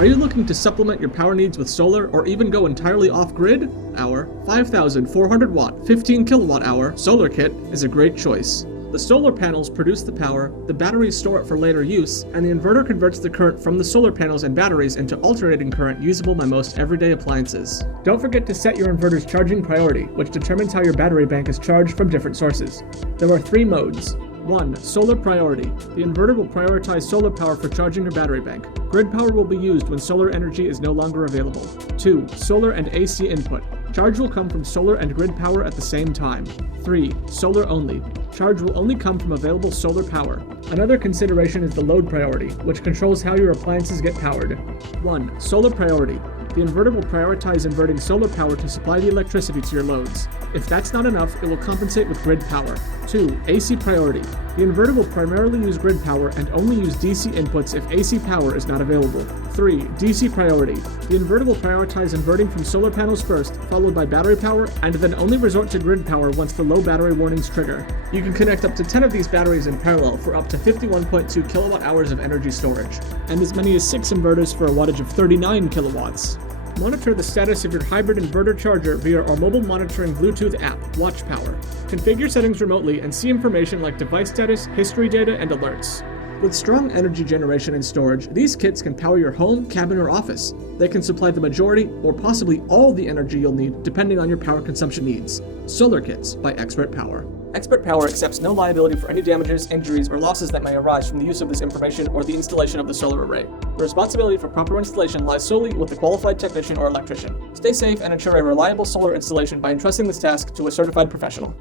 Are you looking to supplement your power needs with solar or even go entirely off-grid? Our 5400W 15KW solar kit is a great choice. The solar panels produce the power, the batteries store it for later use, and the inverter converts the current from the solar panels and batteries into alternating current usable by most everyday appliances. Don't forget to set your inverter's charging priority, which determines how your battery bank is charged from different sources. There are 3 modes. 1. Solar priority. The inverter will prioritize solar power for charging your battery bank. Grid power will be used when solar energy is no longer available. 2. Solar and AC input. Charge will come from solar and grid power at the same time. 3. Solar only. Charge will only come from available solar power. Another consideration is the load priority, which controls how your appliances get powered. 1. Solar priority. The inverter will prioritize inverting solar power to supply the electricity to your loads. If that's not enough, it will compensate with grid power. 2. AC priority. The inverter will primarily use grid power and only use DC inputs if AC power is not available. 3. DC priority. The inverter will prioritize inverting from solar panels first, followed by battery power, and then only resort to grid power once the low battery warnings trigger. You can connect up to 10 of these batteries in parallel for up to 51.2 kWh of energy storage, and as many as 6 inverters for a wattage of 39 kilowatts. Monitor the status of your hybrid inverter charger via our mobile monitoring Bluetooth app, WatchPower. Configure settings remotely and see information like device status, history data, and alerts. With strong energy generation and storage, these kits can power your home, cabin, or office. They can supply the majority, or possibly all the energy you'll need, depending on your power consumption needs. Solar Kits by ExpertPower. ExpertPower accepts no liability for any damages, injuries, or losses that may arise from the use of this information or the installation of the solar array. The responsibility for proper installation lies solely with the qualified technician or electrician. Stay safe and ensure a reliable solar installation by entrusting this task to a certified professional.